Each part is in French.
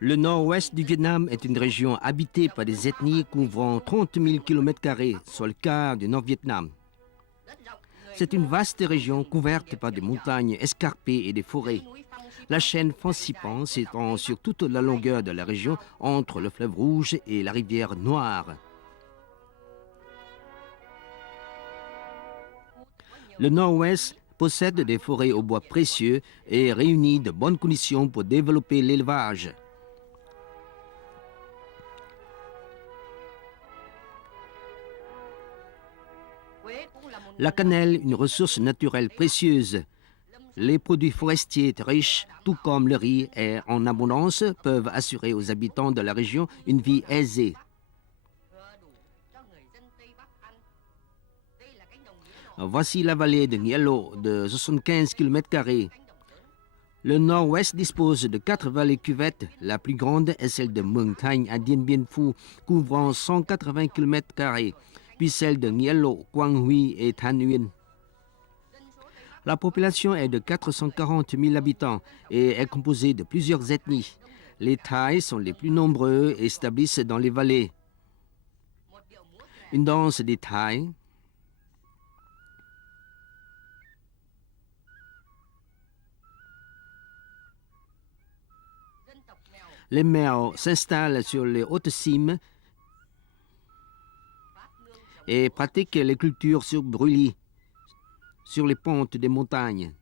Le nord-ouest du Vietnam est une région habitée par des ethnies couvrant 30 000 km², soit le quart du Nord-Vietnam. C'est une vaste région couverte par des montagnes escarpées et des forêts. La chaîne Phan Xipang s'étend sur toute la longueur de la région entre le fleuve Rouge et la rivière Noire. Le nord-ouest possède des forêts au bois précieux et réunit de bonnes conditions pour développer l'élevage. La cannelle, une ressource naturelle précieuse. Les produits forestiers riches, tout comme le riz est en abondance, peuvent assurer aux habitants de la région une vie aisée. Voici la vallée de Nghĩa Lộ de 75 km². Le nord-ouest dispose de 4 vallées cuvettes. La plus grande est celle de Mường Thanh à Dien Bien Phu, couvrant 180 km², puis celle de Nghĩa Lộ, Quang Huy et Thanh Uyên. La population est de 440 000 habitants et est composée de plusieurs ethnies. Les Thaïs sont les plus nombreux et s'établissent dans les vallées. Une danse des Thaïs. Les Mèo s'installent sur les hautes cimes et pratiquent les cultures sur brûlis, sur les pentes des montagnes.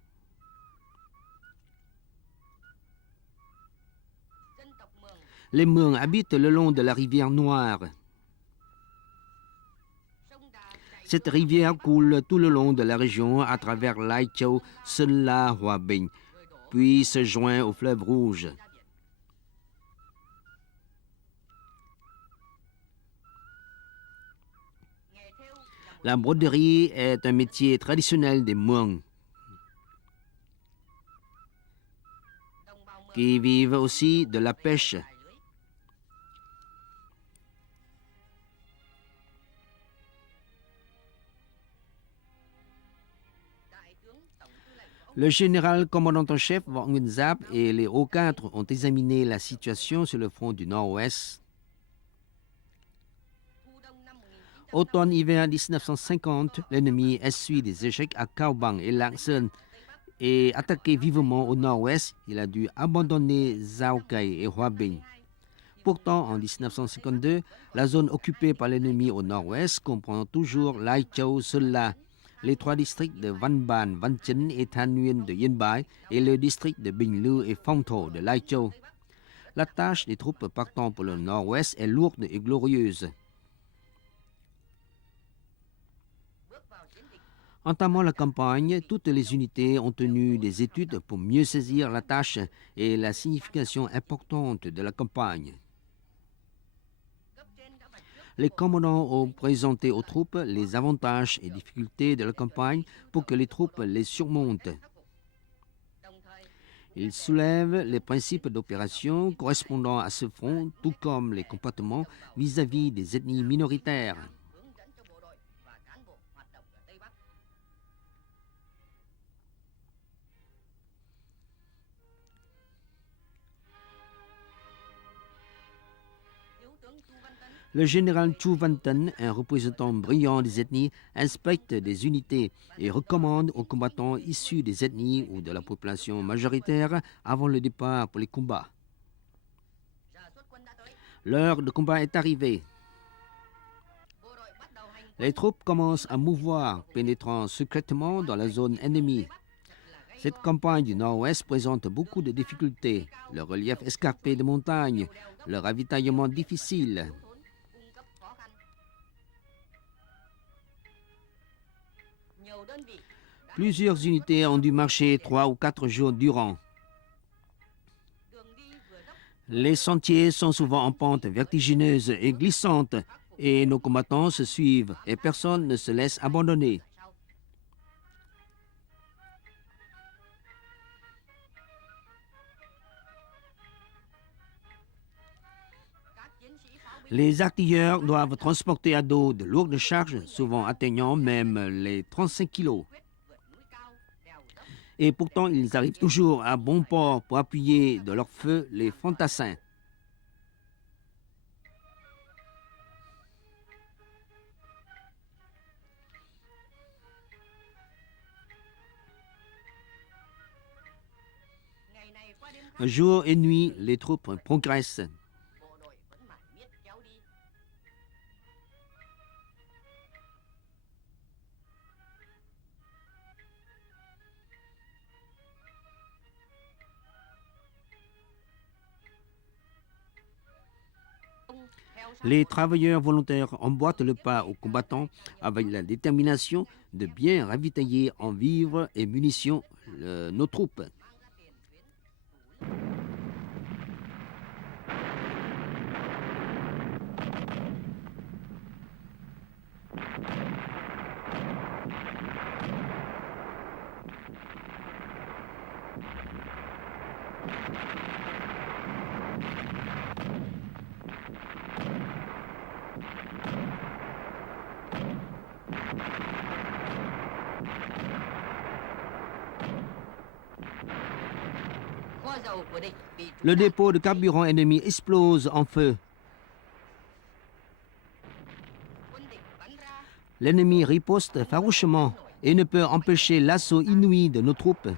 Les Mường habitent le long de la rivière Noire. Cette rivière coule tout le long de la région à travers Lai Châu, Sơn La, Hòa Bình, puis se joint au fleuve Rouge. La broderie est un métier traditionnel des Mường, qui vivent aussi de la pêche. Le général commandant en chef Võ Nguyên Giáp et les hauts cadres ont examiné la situation sur le front du nord-ouest. Automne-hiver 1950, l'ennemi essuie des échecs à Cao Bang et Lạng Sơn et attaqué vivement au nord-ouest, il a dû abandonner Giao Cai et Hòa Bình. Pourtant, en 1952, la zone occupée par l'ennemi au nord-ouest comprend toujours Lai Châu, Sơn La, les 3 districts de Văn Bàn, Văn Chấn et Thanh Uyên de Yên Bái et le district de Bình Lư et Phong Thổ de Lai Châu. La tâche des troupes partant pour le nord-ouest est lourde et glorieuse. Entamant la campagne, toutes les unités ont tenu des études pour mieux saisir la tâche et la signification importante de la campagne. Les commandants ont présenté aux troupes les avantages et difficultés de la campagne pour que les troupes les surmontent. Ils soulèvent les principes d'opération correspondant à ce front, tout comme les comportements vis-à-vis des ethnies minoritaires. Le général Chu Van Tân, un représentant brillant des ethnies, inspecte des unités et recommande aux combattants issus des ethnies ou de la population majoritaire avant le départ pour les combats. L'heure de combat est arrivée. Les troupes commencent à mouvoir, pénétrant secrètement dans la zone ennemie. Cette campagne du nord-ouest présente beaucoup de difficultés. Le relief escarpé des montagnes, le ravitaillement difficile. Plusieurs unités ont dû marcher 3 ou 4 jours durant. Les sentiers sont souvent en pente vertigineuse et glissante et nos combattants se suivent et personne ne se laisse abandonner. Les artilleurs doivent transporter à dos de lourdes charges, souvent atteignant même les 35 kilos. Et pourtant, ils arrivent toujours à bon port pour appuyer de leur feu les fantassins. Jour et nuit, les troupes progressent. Les travailleurs volontaires emboîtent le pas aux combattants avec la détermination de bien ravitailler en vivres et munitions nos troupes. Le dépôt de carburant ennemi explose en feu. L'ennemi riposte farouchement et ne peut empêcher l'assaut inouï de nos troupes.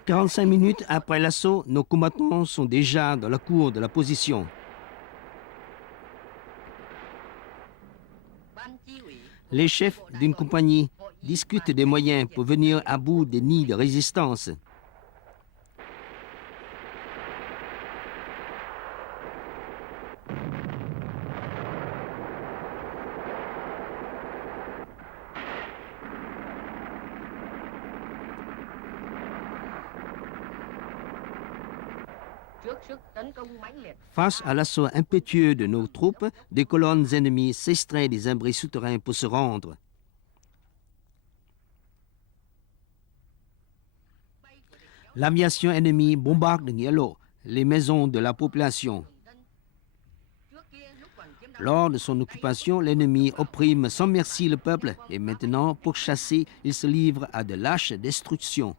« 45 minutes après l'assaut, nos combattants sont déjà dans la cour de la position. Les chefs d'une compagnie discutent des moyens pour venir à bout des nids de résistance. Face à l'assaut impétueux de nos troupes, des colonnes ennemies s'extraient des abris souterrains pour se rendre. L'aviation ennemie bombarde les maisons de la population. Lors de son occupation, l'ennemi opprime sans merci le peuple et maintenant, pour chasser, il se livre à de lâches destructions.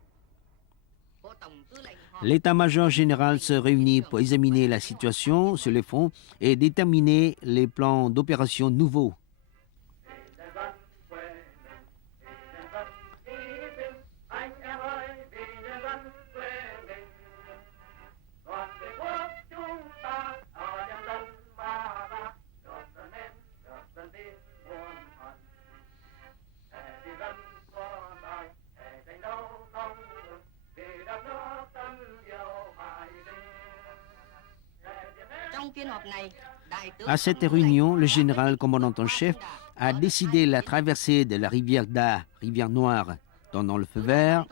L'état-major général se réunit pour examiner la situation sur le front et déterminer les plans d'opération nouveaux. À cette réunion, le général commandant en chef a décidé la traversée de la rivière Da, rivière Noire, donnant le feu vert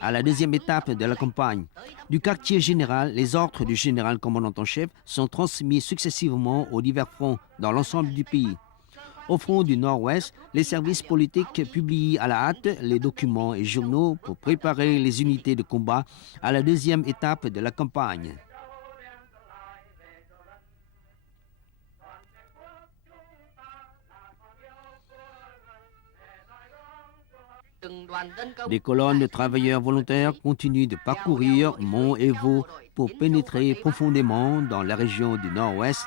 à la deuxième étape de la campagne. Du quartier général, les ordres du général commandant en chef sont transmis successivement aux divers fronts dans l'ensemble du pays. Au front du Nord-Ouest, les services politiques publient à la hâte les documents et journaux pour préparer les unités de combat à la deuxième étape de la campagne. Des colonnes de travailleurs volontaires continuent de parcourir monts et vaux pour pénétrer profondément dans la région du Nord-Ouest.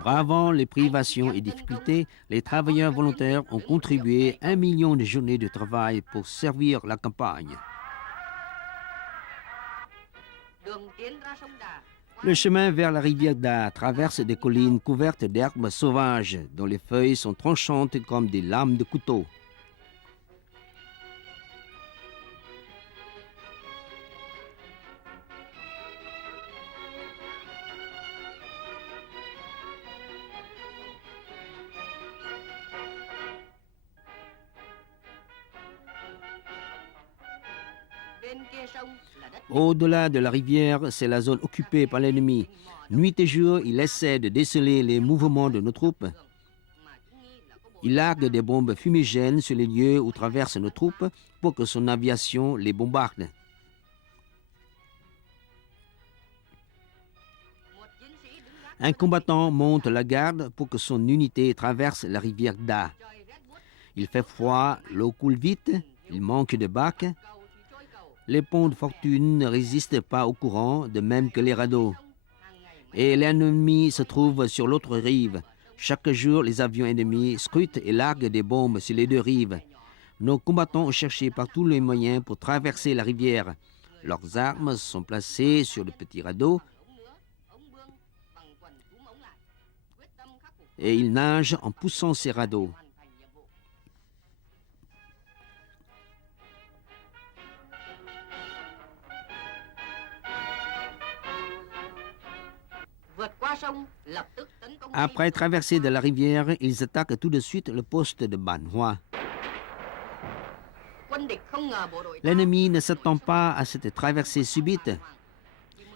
Bravant les privations et difficultés, les travailleurs volontaires ont contribué 1 million de journées de travail pour servir la campagne. Le chemin vers la rivière Da traverse des collines couvertes d'herbes sauvages dont les feuilles sont tranchantes comme des lames de couteau. Au-delà de la rivière, c'est la zone occupée par l'ennemi. Nuit et jour, il essaie de déceler les mouvements de nos troupes. Il largue des bombes fumigènes sur les lieux où traversent nos troupes pour que son aviation les bombarde. Un combattant monte la garde pour que son unité traverse la rivière Da. Il fait froid, l'eau coule vite, il manque de bac. Les ponts de fortune ne résistent pas au courant, de même que les radeaux. Et l'ennemi se trouve sur l'autre rive. Chaque jour, les avions ennemis scrutent et larguent des bombes sur les deux rives. Nos combattants ont cherché par tous les moyens pour traverser la rivière. Leurs armes sont placées sur de petits radeaux et ils nagent en poussant ces radeaux. Après traverser de la rivière, ils attaquent tout de suite le poste de Ban Hoa. L'ennemi ne s'attend pas à cette traversée subite.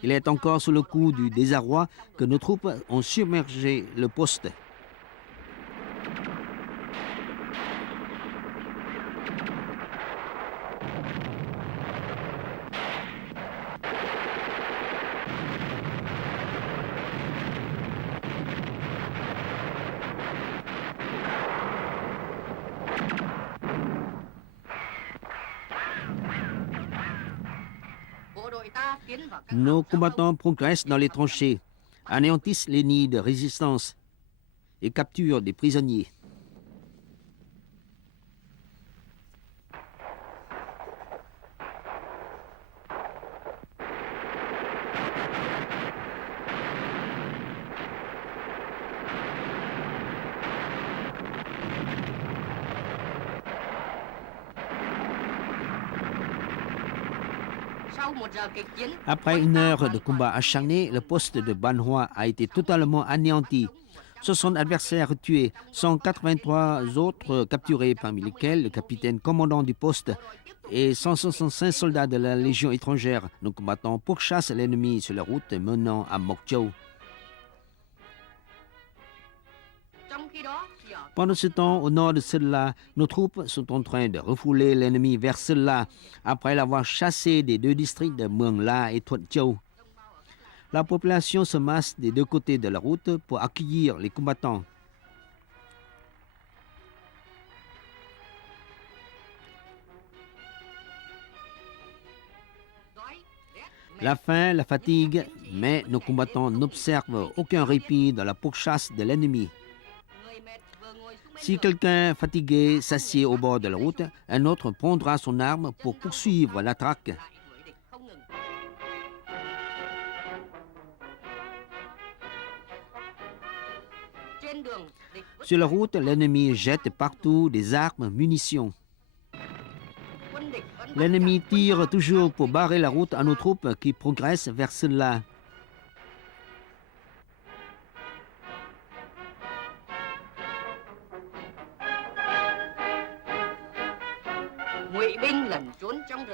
Il est encore sous le coup du désarroi que nos troupes ont submergé le poste. Nos combattants progressent dans les tranchées, anéantissent les nids de résistance et capturent des prisonniers. Après une heure de combat acharné, le poste de Ban Hoa a été totalement anéanti. 60 adversaires tués, 183 autres capturés, parmi lesquels le capitaine commandant du poste et 165 soldats de la Légion étrangère. Nos combattants pourchassent l'ennemi sur la route menant à Mok Châu. Pendant ce temps, au nord de Sơn-La, nos troupes sont en train de refouler l'ennemi vers Sơn-La après l'avoir chassé des deux districts de Mường La et Thuận Châu. La population se masse des deux côtés de la route pour accueillir les combattants. La faim, la fatigue, mais nos combattants n'observent aucun répit dans la pourchasse de l'ennemi. Si quelqu'un fatigué s'assied au bord de la route, un autre prendra son arme pour poursuivre la traque. Sur la route, l'ennemi jette partout des armes, munitions. L'ennemi tire toujours pour barrer la route à nos troupes qui progressent vers Sơn-La.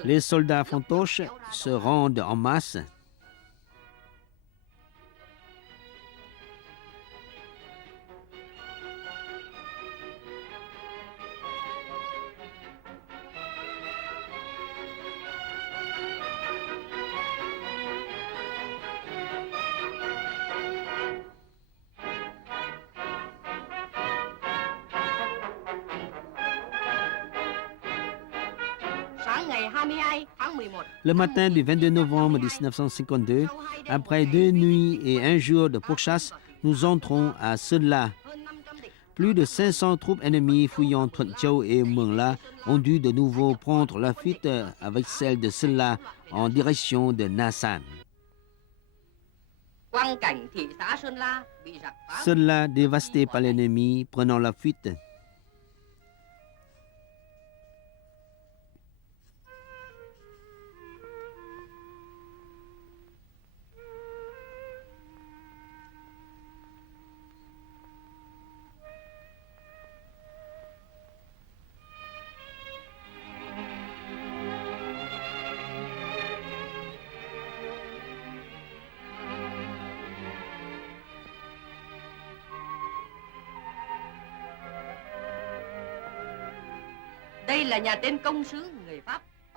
Les soldats fantoches se rendent en masse. Le matin du 22 novembre 1952, après 2 nuits et 1 jour de pourchasse, nous entrons à Sơn-La. Plus de 500 troupes ennemies fouillant Thuận Châu et Mường La ont dû de nouveau prendre la fuite avec celle de Sơn-La en direction de Na San. Sơn-La dévasté par l'ennemi, prenant la fuite.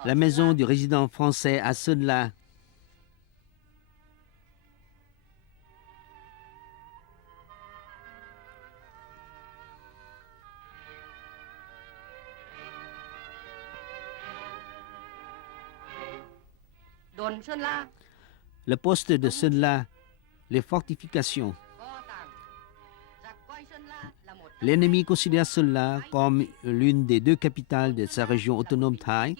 La maison du résident français à Sơn-La. Le poste de Sơn La, les fortifications. L'ennemi considère Sơn La comme l'une des deux capitales de sa région autonome thaï.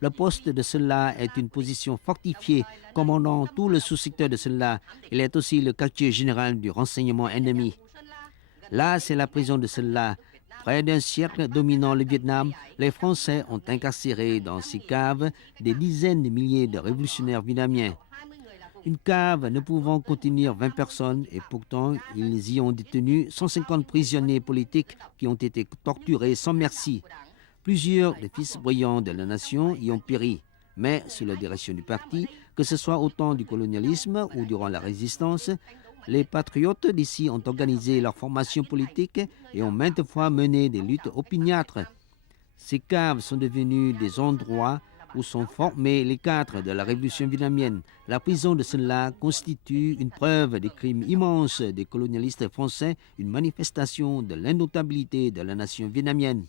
Le poste de Sơn La est une position fortifiée commandant tout le sous-secteur de Sơn La. Il est aussi le quartier général du renseignement ennemi. Là, c'est la prison de Sơn La. Près d'un siècle dominant le Vietnam, les Français ont incarcéré dans ces caves des dizaines de milliers de révolutionnaires vietnamiens. Une cave ne pouvant contenir 20 personnes et pourtant ils y ont détenu 150 prisonniers politiques qui ont été torturés sans merci. Plusieurs des fils brillants de la nation y ont péri, mais sous la direction du parti, que ce soit au temps du colonialisme ou durant la résistance, les patriotes d'ici ont organisé leur formation politique et ont maintes fois mené des luttes opiniâtres. Ces caves sont devenues des endroits où sont formés les cadres de la révolution vietnamienne. La prison de Sơn La constitue une preuve des crimes immenses des colonialistes français, une manifestation de l'indomptabilité de la nation vietnamienne.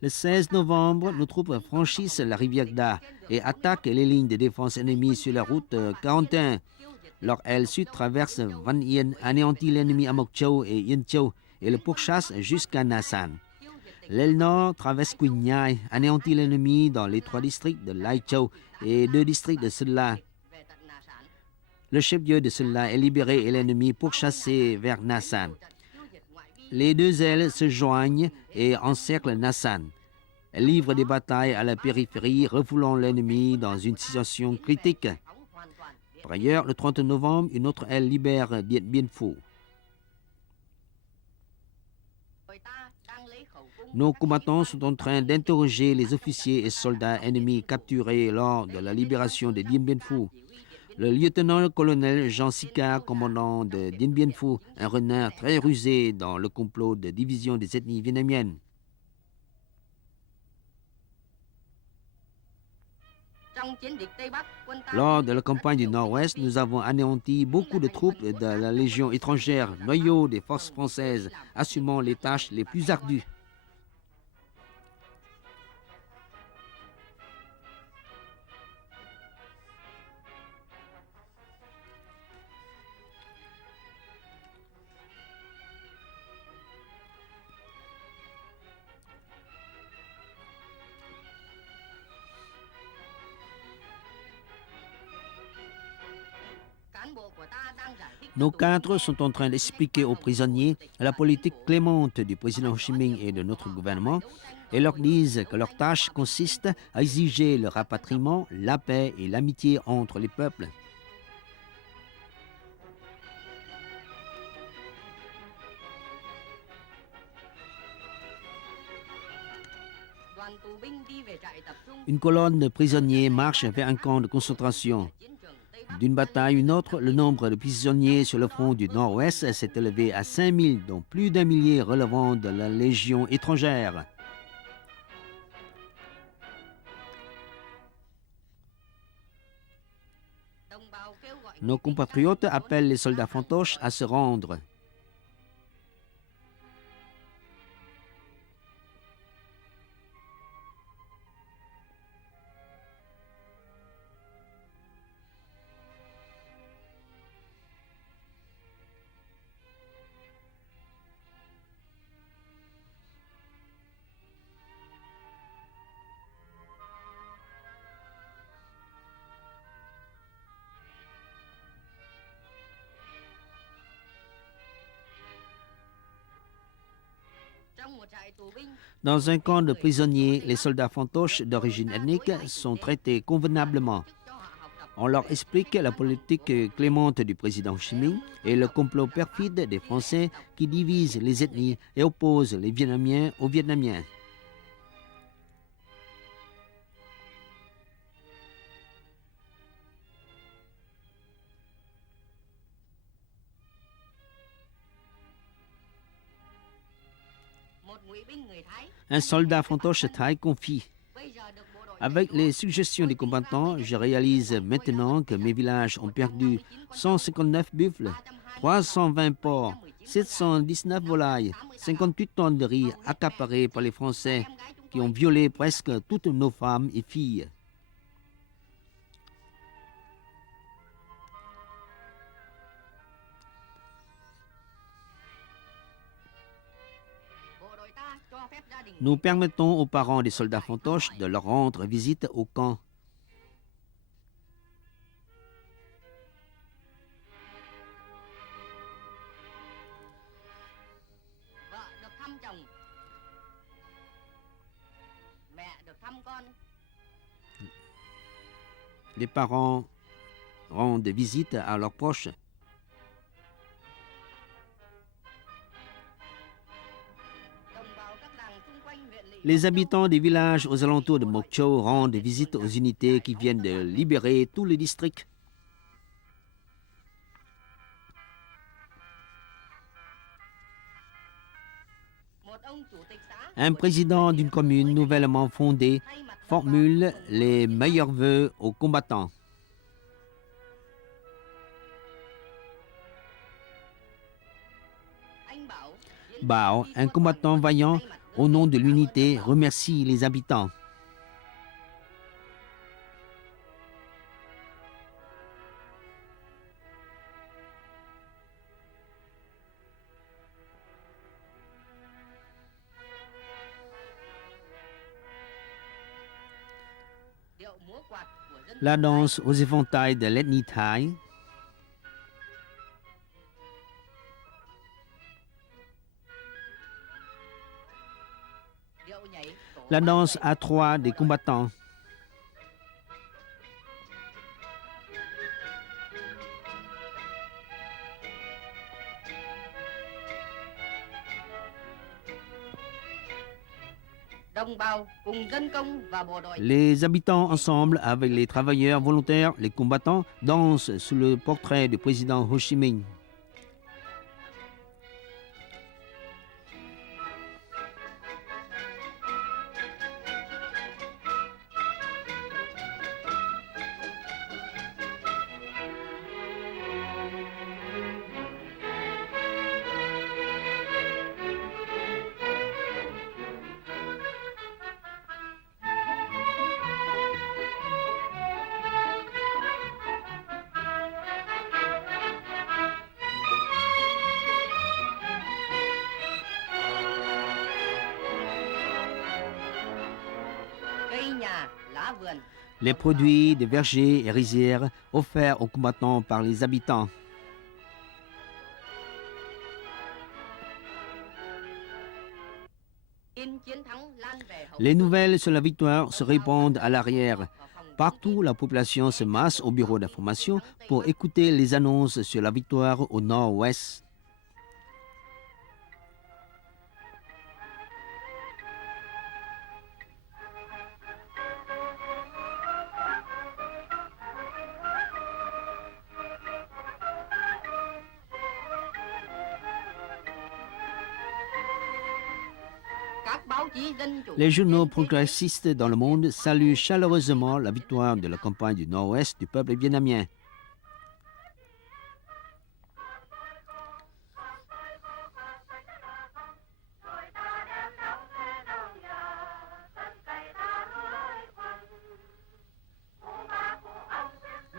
Le 16 novembre, nos troupes franchissent la rivière Da et attaquent les lignes de défense ennemies sur la route 41. Leur aile sud traverse Van Yen, anéantit l'ennemi à Mok Châu et Yen Châu et le pourchasse jusqu'à Na San. L'aile nord traverse Quy Nhai, anéantit l'ennemi dans les 3 districts de Lai Châu et 2 districts de Sơn La. Le chef-lieu de Sơn La est libéré et l'ennemi pourchassé vers Na San. Les 2 ailes se joignent et encerclent Na San. Elles livrent des batailles à la périphérie, refoulant l'ennemi dans une situation critique. Par ailleurs, le 30 novembre, une autre aile libère Dien Bien Phu. Nos combattants sont en train d'interroger les officiers et soldats ennemis capturés lors de la libération de Dien Bien Phu. Le lieutenant-colonel Jean Sicard, commandant de Dien Bien Phu, un renard très rusé dans le complot de division des ethnies vietnamiennes. Lors de la campagne du Nord-Ouest, nous avons anéanti beaucoup de troupes de la Légion étrangère, noyau des forces françaises, assumant les tâches les plus ardues. Nos cadres sont en train d'expliquer aux prisonniers la politique clémente du président Ho Chi Minh et de notre gouvernement et leur disent que leur tâche consiste à exiger le rapatriement, la paix et l'amitié entre les peuples. Une colonne de prisonniers marche vers un camp de concentration. D'une bataille à une autre, le nombre de prisonniers sur le front du Nord-Ouest s'est élevé à 5000, dont plus d'un millier relevant de la Légion étrangère. Nos compatriotes appellent les soldats fantoches à se rendre. Dans un camp de prisonniers, les soldats fantoches d'origine ethnique sont traités convenablement. On leur explique la politique clémente du président Ho Chi Minh et le complot perfide des Français qui divisent les ethnies et opposent les Vietnamiens aux Vietnamiens. Un soldat fantoche thaï confie: avec les suggestions des combattants, je réalise maintenant que mes villages ont perdu 159 buffles, 320 porcs, 719 volailles, 58 tonnes de riz accaparées par les Français qui ont violé presque toutes nos femmes et filles. Nous permettons aux parents des soldats fantoches de leur rendre visite au camp. Vợ được thăm chồng, mẹ được thăm con. Les parents rendent visite à leurs proches. Đồng bào các làng xung quanh huyện lỵ Les habitants des villages aux alentours de Mộc Châu rendent visite aux unités qui viennent de libérer tout le district. một ông chủ tịch xã Un président d'une commune nouvellement fondée thay mặt đồng bào formule les meilleurs vœux aux combattants. anh Bảo Bao, un combattant vaillant, au nom de l'unité, remercie les habitants. điệu múa quạt của dân La danse aux éventails de l'ethnie thaï, điệu nhảy tổ la ba danse bảy, à trois des combattants, đồng bào cùng dân công và bộ đội les habitants ensemble avec les travailleurs volontaires, les combattants, dansent sous le portrait du président Ho Chi Minh. cây nhà lá vườn. Les produits des vergers et rizières offerts aux combattants par les habitants. Tin chiến thắng lan về hậu Les nouvelles sur la victoire se répandent à l'arrière. Partout, la population se masse au bureau d'information pour écouter les annonces sur la victoire au nord-ouest. các báo chí dân chủ Les journaux trên thế giới progressistes dans le monde saluent chaleureusement la victoire de la campagne du nord-ouest du peuple vietnamien.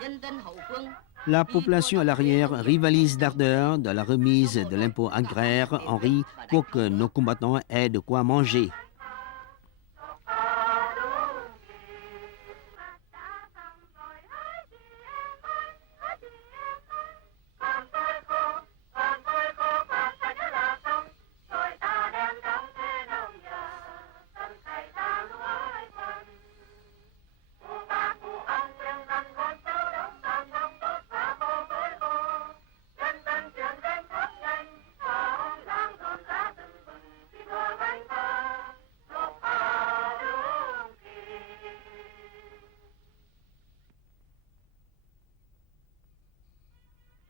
nhân dân hậu phương La population à l'arrière rivalise d'ardeur dans la remise de l'impôt agraire en riz pour que nos combattants aient de quoi manger.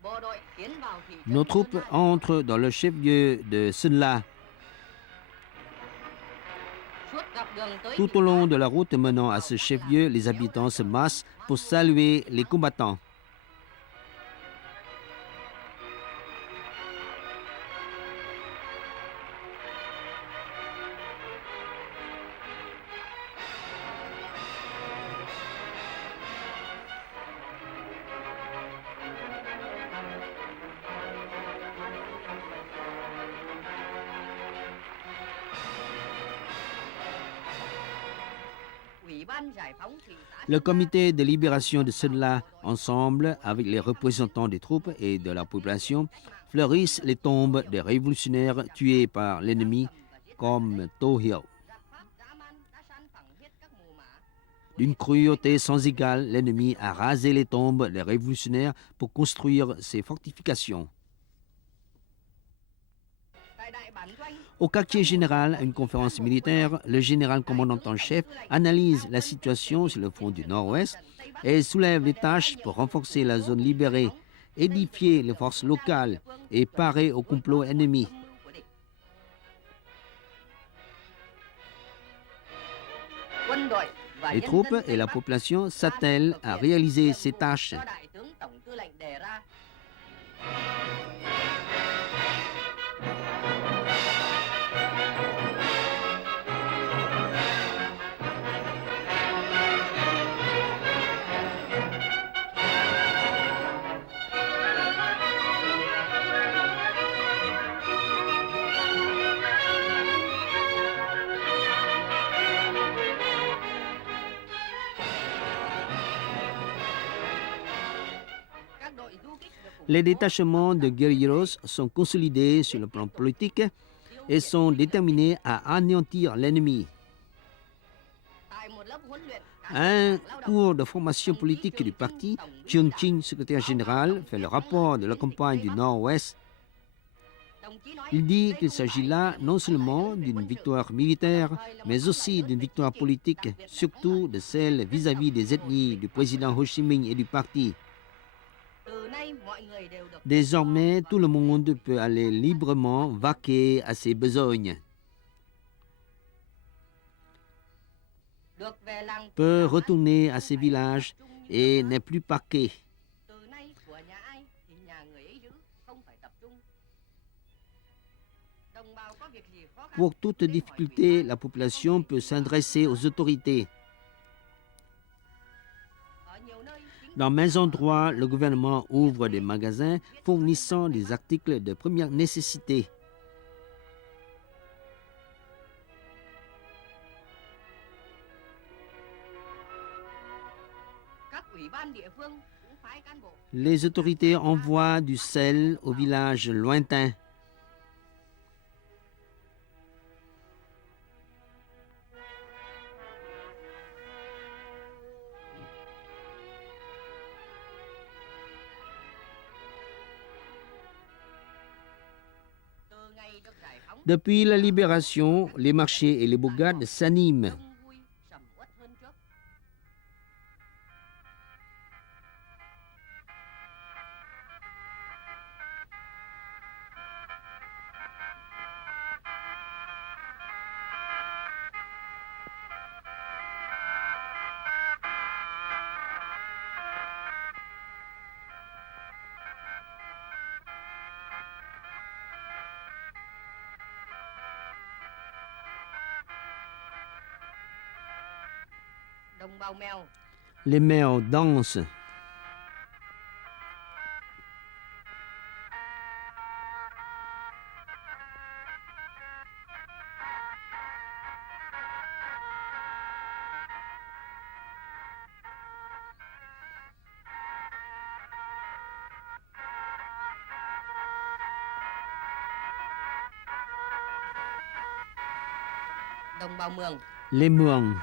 bộ đội tiến vào thị trấn Nos troupes Sơn La. entrent dans le chef-lieu de Sơn La. Suốt dọc đường tới Tout au long de la route menant à ce chef-lieu, les habitants se massent pour saluer les combattants. ban giải phóng thị xã Le comité de libération de Sơn-La, ensemble avec les représentants des troupes et de la population, fleurissent les tombes des révolutionnaires tués par l'ennemi comme Tô Hiệu. giặc Pháp dã man đã san phẳng hết các mồ mả. D'une cruauté sans égale, l'ennemi a rasé les tombes des révolutionnaires pour construire ses fortifications. Tại đại bản doanh, Au quartier général, à une conférence militaire, le général commandant en chef analyse la situation sur le front du Nord-Ouest et soulève les tâches pour renforcer la zone libérée, édifier les forces locales et parer au complot ennemi. âm mưu của địch. Quân đội và Les nhân troupes dân et Tây la Bắc population s'attellent à réaliser ces tâches. do đại tướng tổng tư lệnh đề ra. Các đội du kích được củng Les cố détachements de guerrilleros sont consolidés sur le plan politique et sont déterminés à anéantir l'ennemi. tại một lớp huấn luyện À un cours de formation politique du parti, Chiang Ching, secrétaire général, fait le rapport de la campagne du Nord-Ouest. đồng chí nói Il dit qu'il s'agit là non seulement d'une victoire militaire, mais aussi d'une victoire politique, surtout de celle vis-à-vis des ethnies du président Ho Chi Minh et du parti. từ nay mọi người đều được Désormais, tout le monde peut aller librement vaquer à ses besognes, được về làng peut retourner à ses villages et n'est plus parqué. từ nay của nhà ai thì nhà người ấy giữ, không phải tập trung. Đồng bào có việc gì khó khăn Pour toute difficulté, la population peut s'adresser aux autorités. ở nhiều nơi chính Dans maints endroits, le gouvernement ouvre des magasins fournissant des articles de première nécessité. các ủy ban địa phương cũng phái cán bộ Les autorités envoient du sel aux villages lointains. từ ngày được giải phóng Depuis la libération, les marchés et les bourgades s'animent. đông vui sầm uất hơn trước. Đồng bào mèo Les mères dansent. đồng bào Mường Les Muang.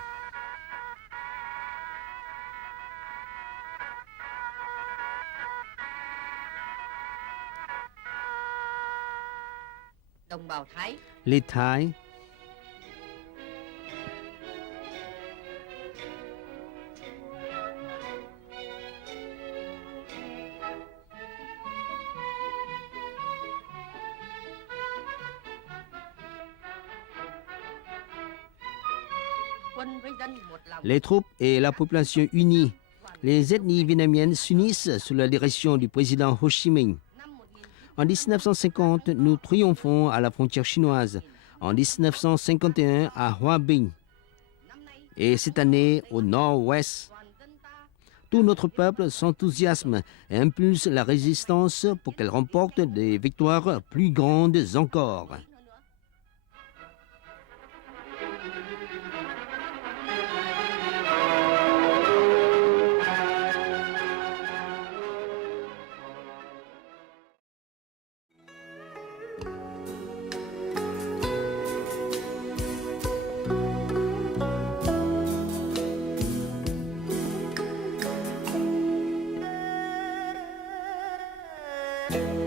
đồng bào Thái Les Thaïs. quân với dân một lòng. Les troupes et la population unie. Les ethnies vietnamiennes s'unissent sous la direction du président Ho Chi Minh. Năm 1900 En 1950, nous triomphons à la frontière chinoise. En 1951, à Hoa Binh. năm nay Et cette année, au nord-ouest. toàn dân ta Tout notre peuple s'enthousiasme et impulse la résistance pour qu'elle remporte des victoires plus grandes encore. hơn nữa. Huế.